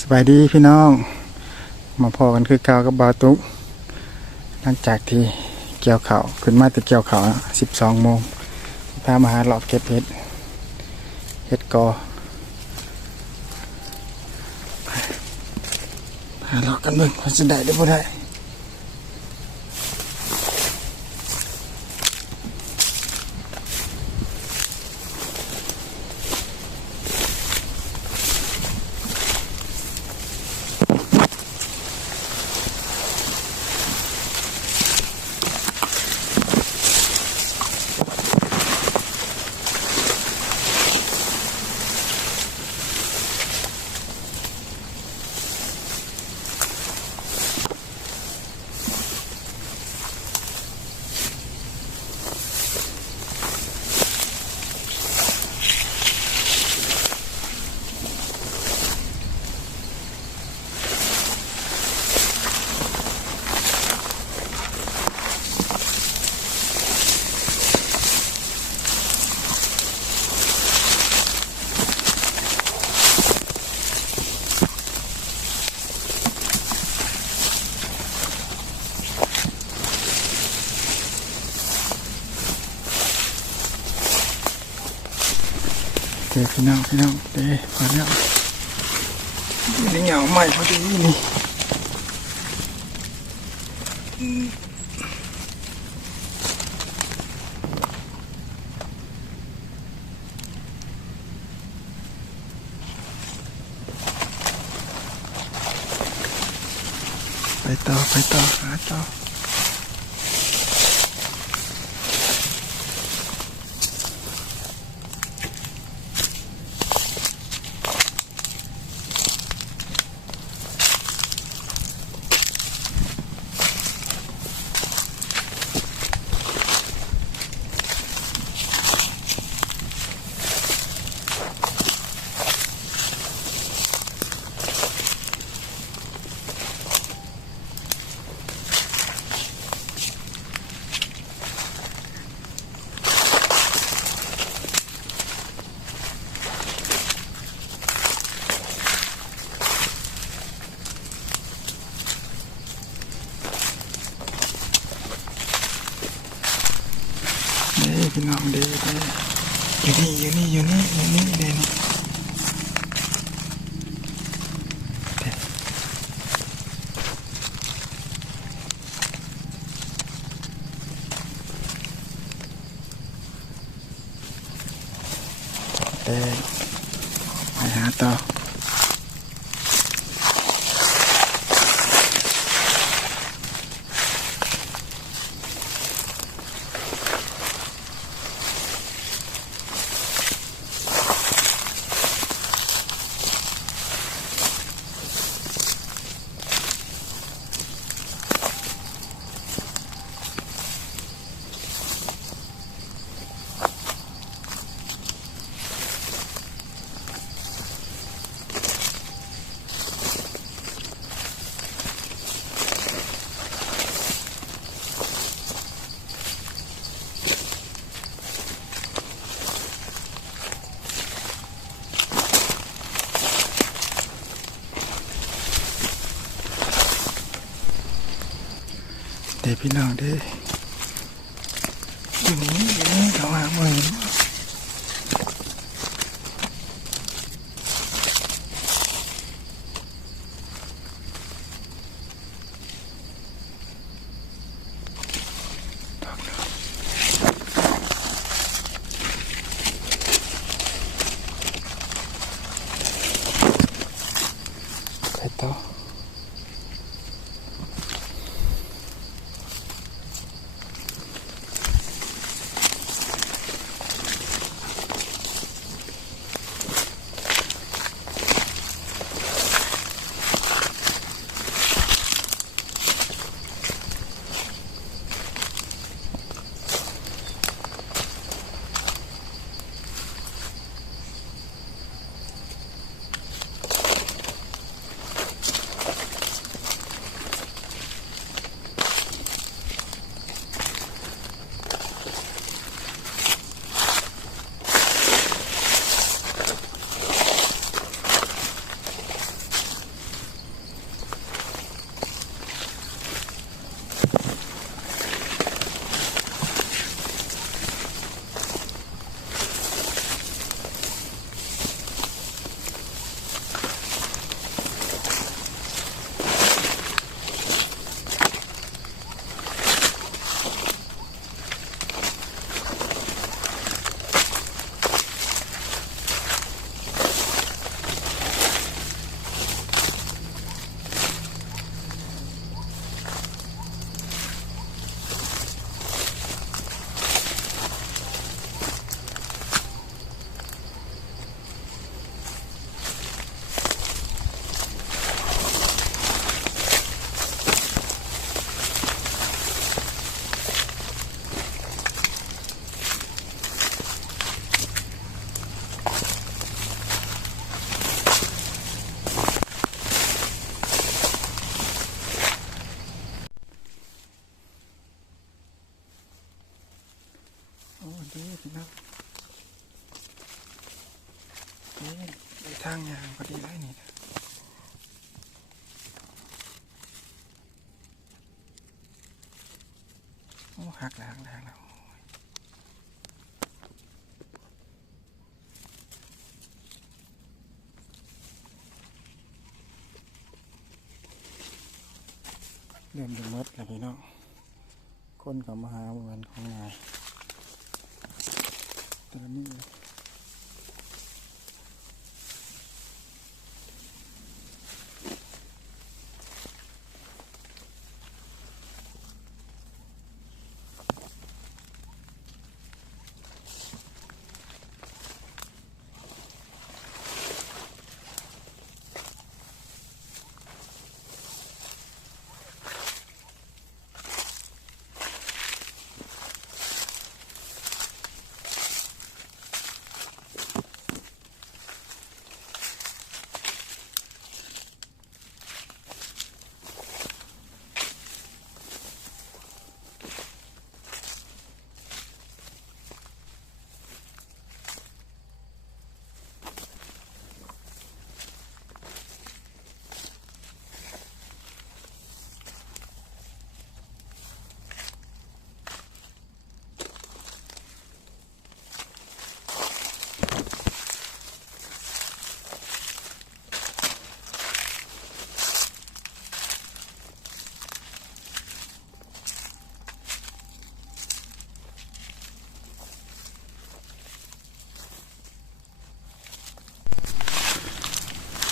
สบายดีพี่น้องมาพอกันคือเก่ากับบาวตุกหลังจากที่เกี่ยวข้าวขึ้นมาแต่เกี่ยวข้าว12 โมงพามาหาหลอกเก็บเห็ดกอหาหลอกกันเบิ่งว่าจะได้หรือบ่ได้เดี๋ยวพี่น้องเดี๋ยวพอแล้วนี่เหงาใหม่พอดีนี่ไปต่อหาต่อพี่น้องเดี๋ยวอยู่นี่เดี๋ยวนี้ไปหาต่อเดี๋ยวพี่น้องอยู่นี่เขาหาเงินไปต่อ พี่น้องนี่ในทางยางพอดีเลยนี่นะโอ้หักแล้วเริ่มจะมดแล้วพี่น้องคนกับมาหาเหมือนของนายแต่นี่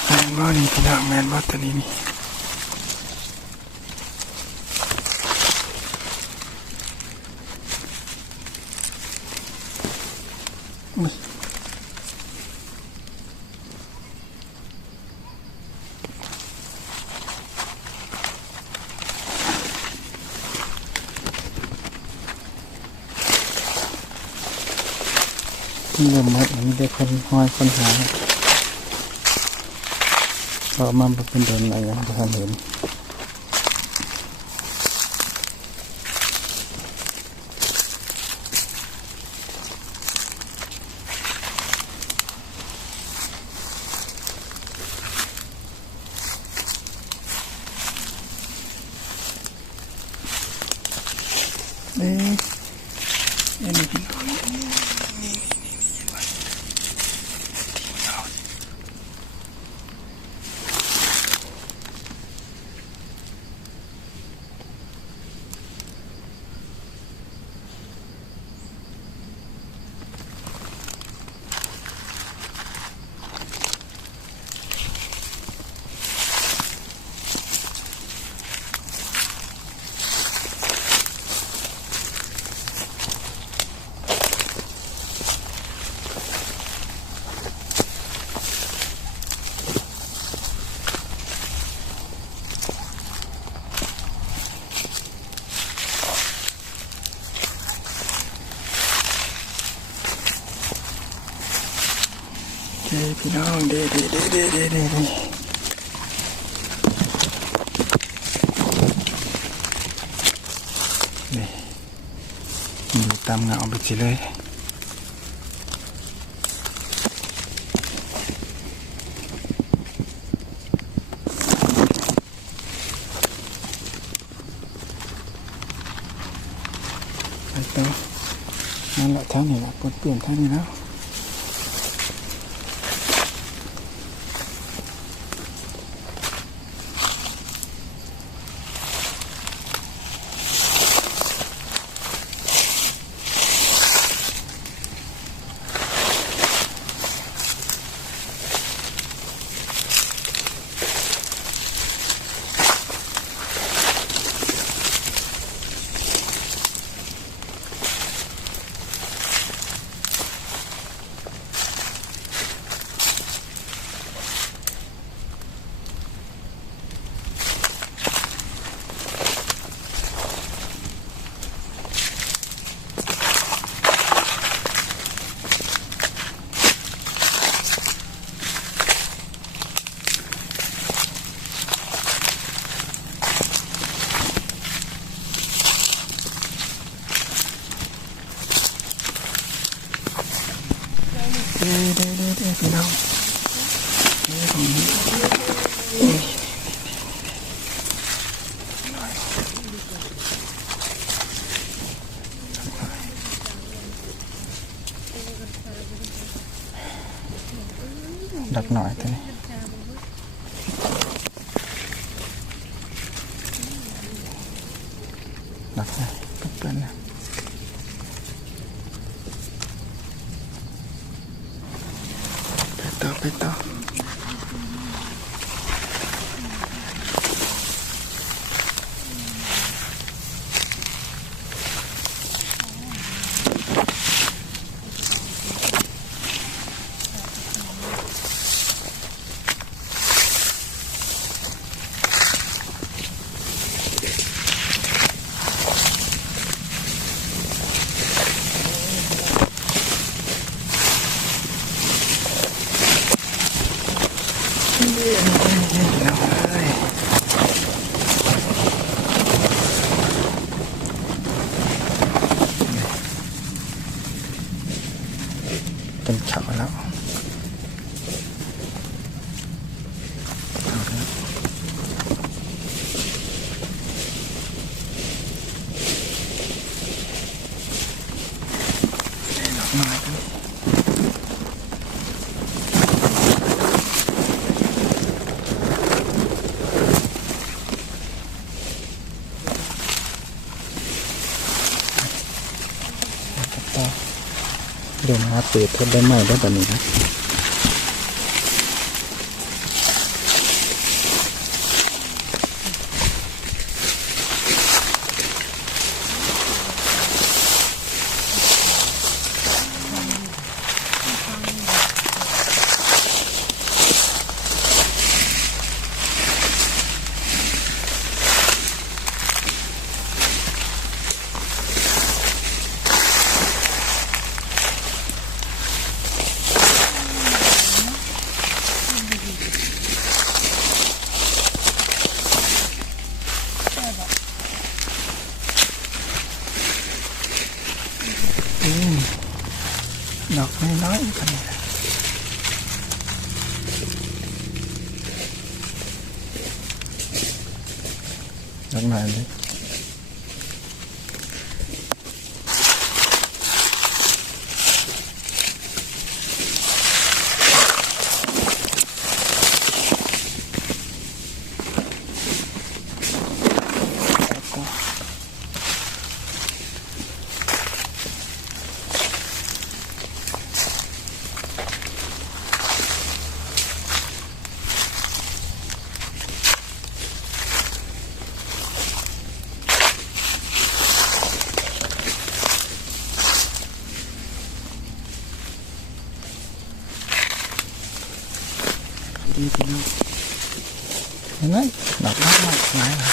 แมนบ่นี่พี่น้องแมนบ่ตัวนี้นี่นี่เริ่มหมดนี่ได้คนห้อยคนหาเพราะมันเป็นเดินอะไรอย่างที่ท่านเห็นนี่พี่น้องนี่พี่น้องเด้นี่อยู่ตามเงาไปสิเลยไปต่อนั่นแหละทางนี้ละปนเปลี่ยนทางนี้แล้ว หน่อยตัวนี้ดอกนะก็เกินนะไปต่อเป็นเฉาแล้วดอกไม้กันเดี๋ยวมาเปิดทดได้ไหมได้แบบนี้นะดอกน้อยๆกันนี่นะดอกไม้เลยดีพี่น้องเห็นไหมดอกไม้มากมายเลย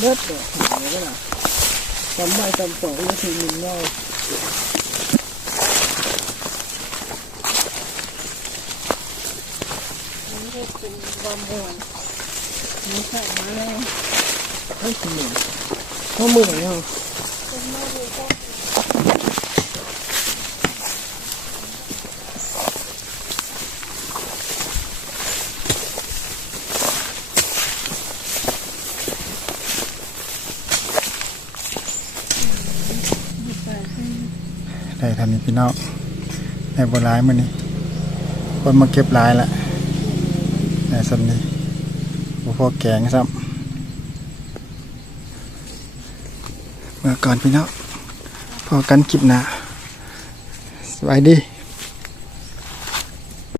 เบิดเลยหายไปละจำไม่จำสองก็คือมินน้อยนี่เป็นความมวนนี่ใส่มาแล้วเฮ้ยคุณหนึ่งข้อมือไหนอ่ะได้ทันนี้พี่น้องได้บัวร้ายมื้อนี้คนมาเก็บร้ายละได้สำนี้บ่พอแกงซ้ำเมื่อก่อนพี่น้องพอกันคลิปหน้าสวัสดี